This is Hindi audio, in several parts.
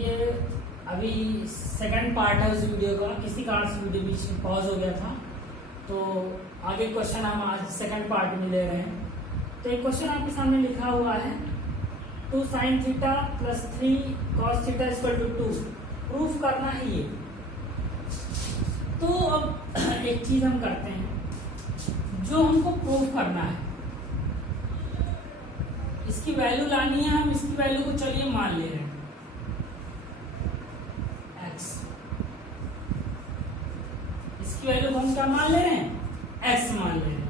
ये अभी सेकंड पार्ट है उस वीडियो का, किसी कारण से वीडियो बीच में पॉज हो गया था, तो आगे क्वेश्चन हम आज सेकंड पार्ट में ले रहे हैं। तो एक क्वेश्चन आपके सामने लिखा हुआ है 2 sin theta plus 3 cos theta equal to 2, proof करना है ये। तो अब एक चीज हम करते हैं, जो हमको प्रूफ करना है इसकी वैल्यू लानी है। हम इसकी वैल्यू को चलिए मान ले रहे हैं x, इसकी वैल्यू को हम क्या मान ले रहे हैं, x मान ले रहे हैं।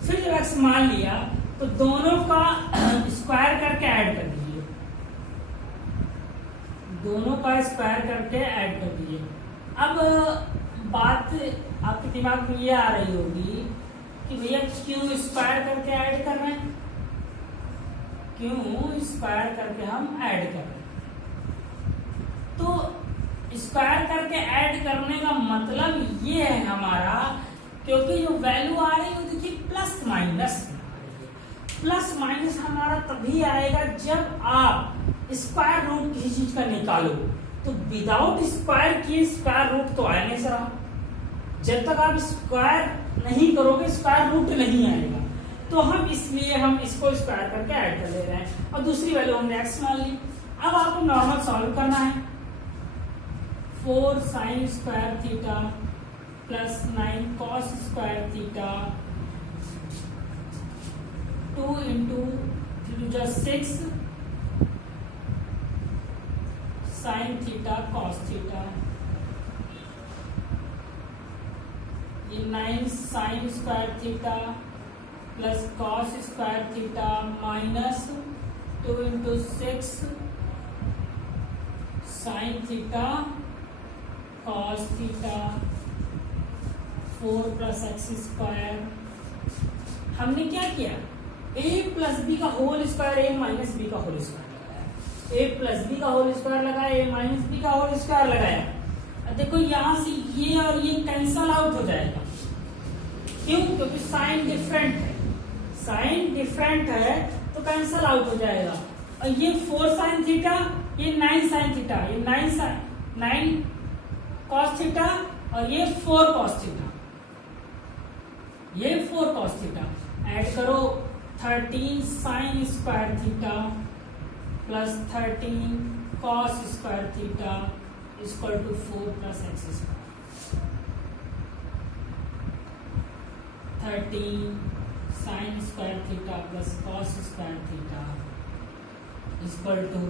फिर जब x मान लिया तो दोनों का स्क्वायर करके ऐड कर दीजिए, दोनों का स्क्वायर करके ऐड कर दीजिए। अब बात आपके दिमाग में ये आ रही होगी कि भैया क्यों स्क्वायर करके ऐड कर रहे हैं, क्यों स्क्वायर करके हम ऐड कर रहे हैं। तो स्क्वायर करके ऐड करने का मतलब ये है हमारा, क्योंकि जो वैल्यू आ रही है वो देखिए प्लस माइनस, प्लस माइनस हमारा तभी आएगा जब आप स्क्वायर रूट किसी चीज का निकालो। तो विदाउट स्क्वायर किए स्क्वायर रूट तो आया नहीं सर, जब तक आप स्क्वायर नहीं करोगे स्क्वायर रूट नहीं आएगा। तो हम इसलिए हम इसको स्क्वायर करके ऐड कर ले रहे हैं और दूसरी वैल्यू हमने x मान ली। अब आपको नॉर्मल सॉल्व करना है। 4 sin square theta plus 9 cos square theta 2 into 3 6 sin theta cos theta, ये 9 sin square theta plus cos square theta minus 2 into 6 sin theta cos theta 4 plus x square. हमने क्या किया, a प्लस बी का whole square a minus b का होल स्क्वायर लगाया, a प्लस बी का होल स्क्वायर लगाया, a माइनस बी का होल स्क्वायर लगाया। देखो यहां से ये और ये कैंसल आउट हो जाएगा, क्यों, क्योंकि साइन डिफरेंट है, साइन डिफरेंट है तो कैंसल आउट हो जाएगा। और ये 4 sin थीटा, ये 9 sin थीटा, ये 9 cos थीटा और ये 4 cos थीटा, ये 4 cos थीटा। ऐड करो 13 sin square theta plus 13 cos square theta equal to 4 plus x square. 13 sin square theta plus cos square theta equal to,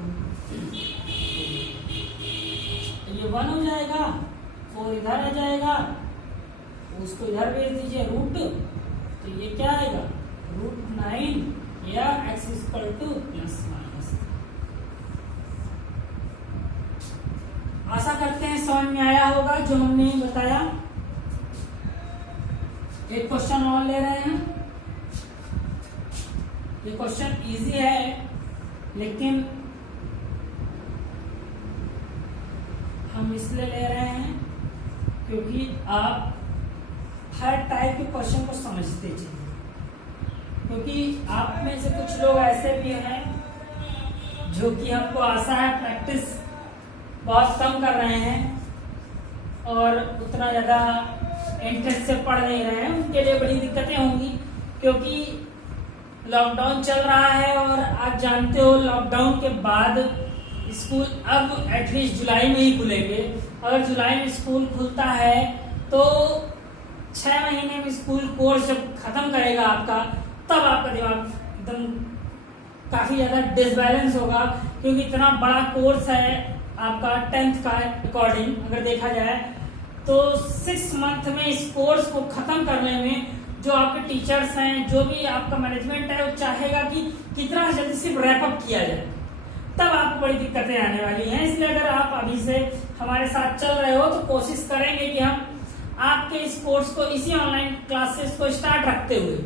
ये 1 हो जाएगा, 4 इधर आ जाएगा, उसको इधर भेज दीजिए रूट, तो ये क्या आएगा √9 या x equal to plus minus. आशा करते हैं समझ में आया होगा जो हमने बताया। एक क्वेश्चन और ले रहे हैं। ये क्वेश्चन इजी है लेकिन हम इसलिए ले रहे हैं क्योंकि आप हर टाइप के क्वेश्चन को समझते चाहिए, क्योंकि आप में से कुछ लोग ऐसे भी हैं जो कि हमको आशा है प्रैक्टिस बहुत कम कर रहे हैं और उतना ज्यादा इंटरेस्ट से पढ़ नहीं रहे हैं, उनके लिए बड़ी दिक्कतें होंगी। क्योंकि लॉकडाउन चल रहा है और आप जानते हो लॉकडाउन के बाद स्कूल अब एटलीस्ट जुलाई में ही खुलेंगे। अगर जुलाई में स्कूल खुलता है तो 6 महीने में स्कूल कोर्स जब खत्म करेगा आपका, तब आपका दिमाग एकदम काफी ज्यादा डिसबैलेंस होगा, क्योंकि इतना बड़ा कोर्स है आपका 10th का अकॉर्डिंग अगर देखा जाए तो 6 मंथ में इस कोर्स को खत्म करने में जो आपके टीचर्स हैं, जो भी आपका मैनेजमेंट है, वो चाहेगा कि कितना जल्दी सिर्फ रैपअप किया जाए, तब आपको बड़ी दिक्कतें आने वाली हैं। इसलिए अगर आप अभी से हमारे साथ चल रहे हो तो कोशिश करेंगे कि हम आपके इस कोर्स को, इसी ऑनलाइन क्लासेस को स्टार्ट रखते हुए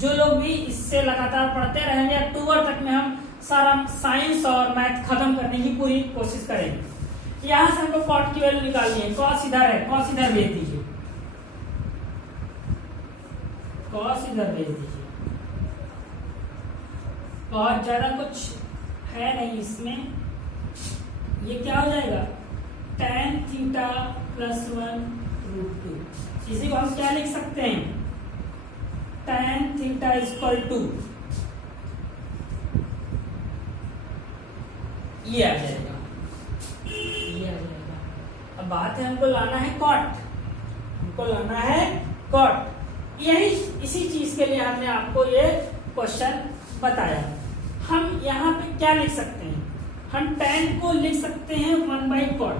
जो लोग भी इससे लगातार पढ़ते रहेंगे, अक्टूबर तक में हम सारा साइंस और मैथ खत्म करने की पूरी कोशिश करेंगे। यहां से हमको कॉट की वैल्यू निकालनी है, कॉस इधर है, कॉस इधर भेज दीजिए, कॉस इधर भेज दीजिए। बहुत ज्यादा कुछ है नहीं इसमें, ये क्या हो जाएगा, tan थीटा प्लस 1√2। इसी को हम क्या लिख सकते हैं, tan थीटा इक्वल टू ये आ जाएगा, ये आ जाएगा। अब बात है हमको लाना है कॉट, हमको लाना है कॉट। यही इसी चीज के लिए हमने आपको ये क्वेश्चन बताया। हम यहाँ पे क्या लिख सकते हैं, हम tan को लिख सकते हैं 1/cot।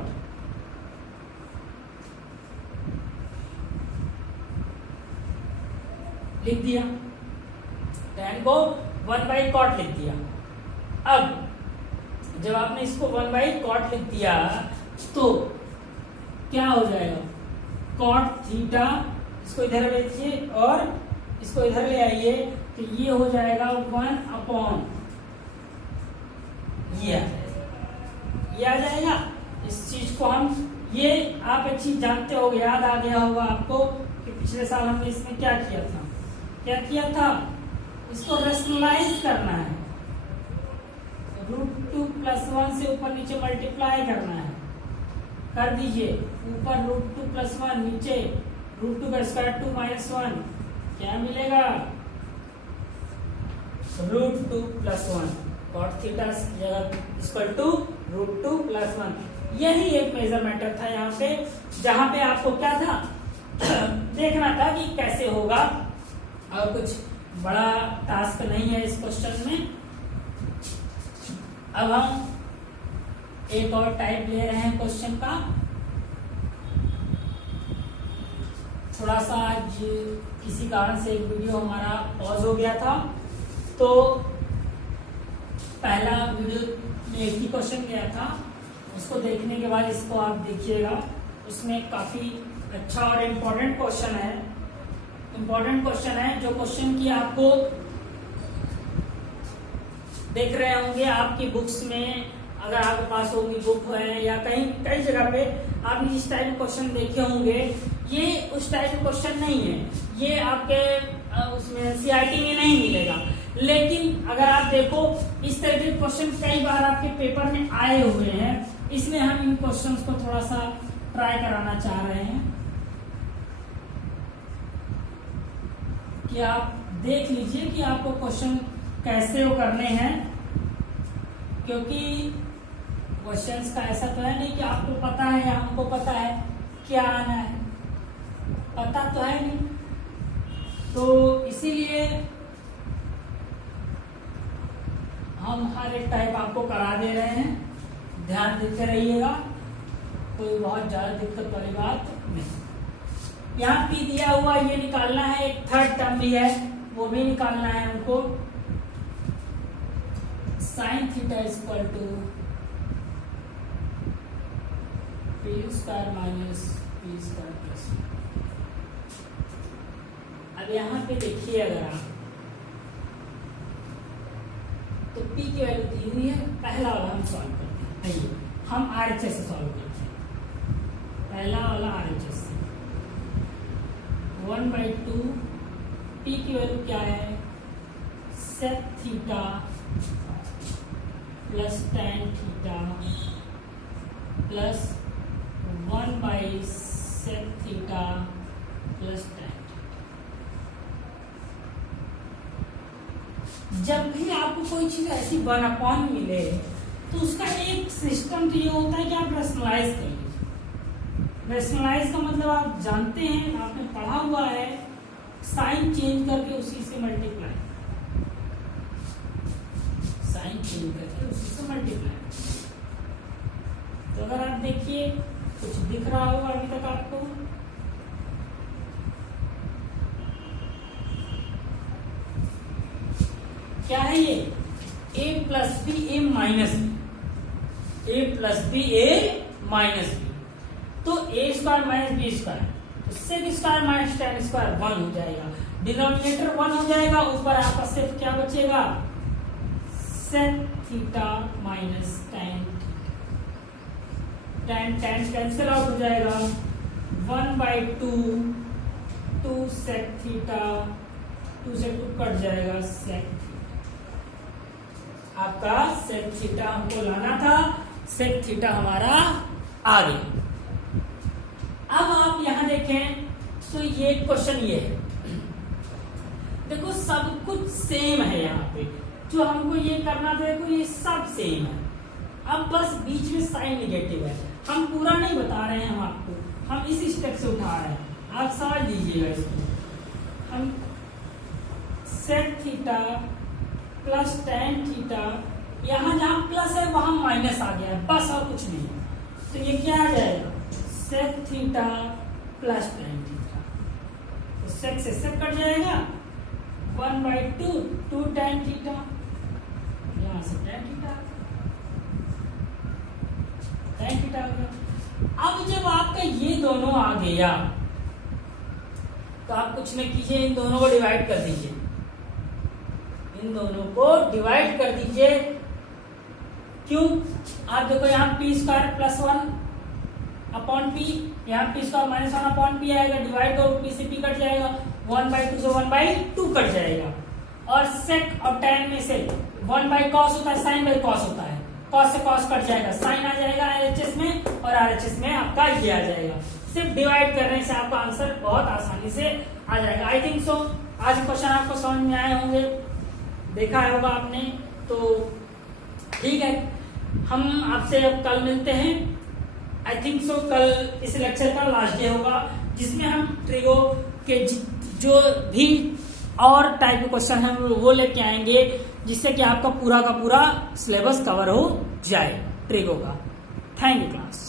लिख दिया, tan को 1/cot लिख दिया। अब जब आपने इसको 1/cot लिख दिया तो क्या हो जाएगा, cot थीटा, इसको इधर भेजिए और इसको इधर ले आइए, तो ये हो जाएगा 1/, ये आ जाएगा, ये आ जाएगा। इस चीज को हम, ये आप एक चीज जानते हो, याद आ गया होगा आपको कि पिछले साल हमने इसमें क्या किया था, क्या किया था, इसको रेशनलाइज करना है, √2 + 1 से ऊपर नीचे मल्टीप्लाई करना है, कर दीजिए। ऊपर √2 + 1, नीचे √2 का स्क्वायर 2 - 1, क्या मिलेगा, √2 + 1, cot थीटा इक्वल टू √2 + 1। यही एक मेजरमेंट था यहाँ पे, जहां पे आपको क्या था देखना था कि कैसे होगा, और कुछ बड़ा टास्क नहीं है इस क्वेश्चन में। अब हम एक और टाइप ले रहे हैं क्वेश्चन का। थोड़ा सा आज किसी कारण से एक वीडियो हमारा पॉज हो गया था, तो पहला वीडियो में एक ही क्वेश्चन गया था, उसको देखने के बाद इसको आप देखिएगा, उसमें काफी अच्छा और इम्पोर्टेंट क्वेश्चन है, इम्पोर्टेंट क्वेश्चन है, जो क्वेश्चन की आपको देख रहे होंगे आपकी बुक्स में, अगर आपके पास होगी बुक है या कहीं कई जगह पे आपने इस टाइप क्वेश्चन देखे होंगे। ये उस टाइप का क्वेश्चन नहीं है, ये आपके उसमें सीआईटी में नहीं मिलेगा, लेकिन अगर आप देखो इस तरह के क्वेश्चन कई बार आपके पेपर में आए हुए हैं, इसलिए हम इन क्वेश्चंस को थोड़ा सा ट्राई कराना चाह रहे हैं कि आप देख लीजिए कि आपको क्वेश्चन कैसे वो करने हैं, क्योंकि क्वेश्चंस का ऐसा तो है नहीं कि आपको पता है या हमको पता है क्या आना है, पता तो है नहीं, तो इसीलिए हम हर एक टाइप आपको करा दे रहे हैं, ध्यान देते रहिएगा, कोई बहुत ज्यादा दिक्कत वाली बात नहीं। यहाँ पी दिया हुआ ये निकालना है, एक थर्ड टर्म भी है वो भी निकालना है हमको, sin theta equal to p² - p²+। अब यहाँ पे देखिए, अगर आप तो p की वैल्यू दी हुई है, पहला वाला हम सॉल्व करते हैं, आइए हम RHS से सॉल्व करते हैं, पहला वाला RHS से 1/2, p की वैल्यू क्या है, sec theta plus tan theta plus 1/sec theta plus tan। जब भी आपको कोई चीज ऐसी 1/, मिले तो उसका एक सिस्टम तो ये होता है कि आप रेशनलाइज कर लीजिए। रेशनलाइज का मतलब आप जानते हैं, आपने पढ़ा हुआ है, साइन चेंज करके उसी से मल्टीप्लाई, साइन चेंज करके उसी से मल्टीप्लाई। तो अगर आप देखिए कुछ दिख रहा होगा अभी तक आपको, क्या है ये, a + b a - b, a + b a - b, तो a² - b², sec² - tan² 1 हो जाएगा, डिनोमिनेटर 1 हो जाएगा, ऊपर आपका सिर्फ क्या बचेगा, sec theta minus tan, tan cancel out हो जाएगा, 1/2, 2 sec थीटा, 2 से 2 कट जाएगा, sec। आपका sec थीटा हमको लाना था, सेक थीटा हमारा आ गया। अब आप यहां देखें तो ये क्वेश्चन ये है, देखो सब कुछ सेम है यहाँ पे, जो हमको ये करना था देखो ये सब सेम है। अब बस बीच में साइन निगेटिव है, हम पूरा नहीं बता रहे हैं हम आपको, हम इसी स्टेप से उठा रहे हैं, आप समझ लीजिएगा इसको। हम sec theta plus tan theta, यहाँ जहां प्लस है वहां माइनस आ गया है, बस और कुछ नहीं। तो ये क्या आ जाएगा, sec theta plus tan theta, तो सेक से सेक कट जाएगा, 1/2 2 टेन थीटा, यहां से टेन थीटा हो गया। अब जब आपका ये दोनों आ गया तो आप कुछ नहीं कीजिए, इन दोनों को डिवाइड कर दीजिए, इन दोनों को डिवाइड कर दीजिए। क्यों, आप देखो यहाँ P square plus 1 upon P, यहाँ P square minus 1 upon P आएगा, डिवाइड करो पी से पी कट जाएगा, 1/2 से 1/2 कट जाएगा। और सेक और टेन में से 1/cos होता है, साइन बाई कॉस होता है, कॉस से कॉस कट जाएगा, साइन आ जाएगा RHS में, और RHS में आपका ये आ जाएगा। सिर्फ डिवाइड करने से आपका आंसर बहुत आसानी से आ जाएगा। आई थिंक सो आज क्वेश्चन आपको समझ में आए होंगे, देखा होगा आपने, तो ठीक है, हम आपसे अब कल मिलते हैं। आई थिंक सो कल इस लेक्चर का लास्ट डे होगा, जिसमें हम ट्रिगो के जो भी और टाइप के क्वेश्चन हैं वो लेके आएंगे, जिससे कि आपका पूरा का पूरा सिलेबस कवर हो जाए ट्रिगो का। Thank you class.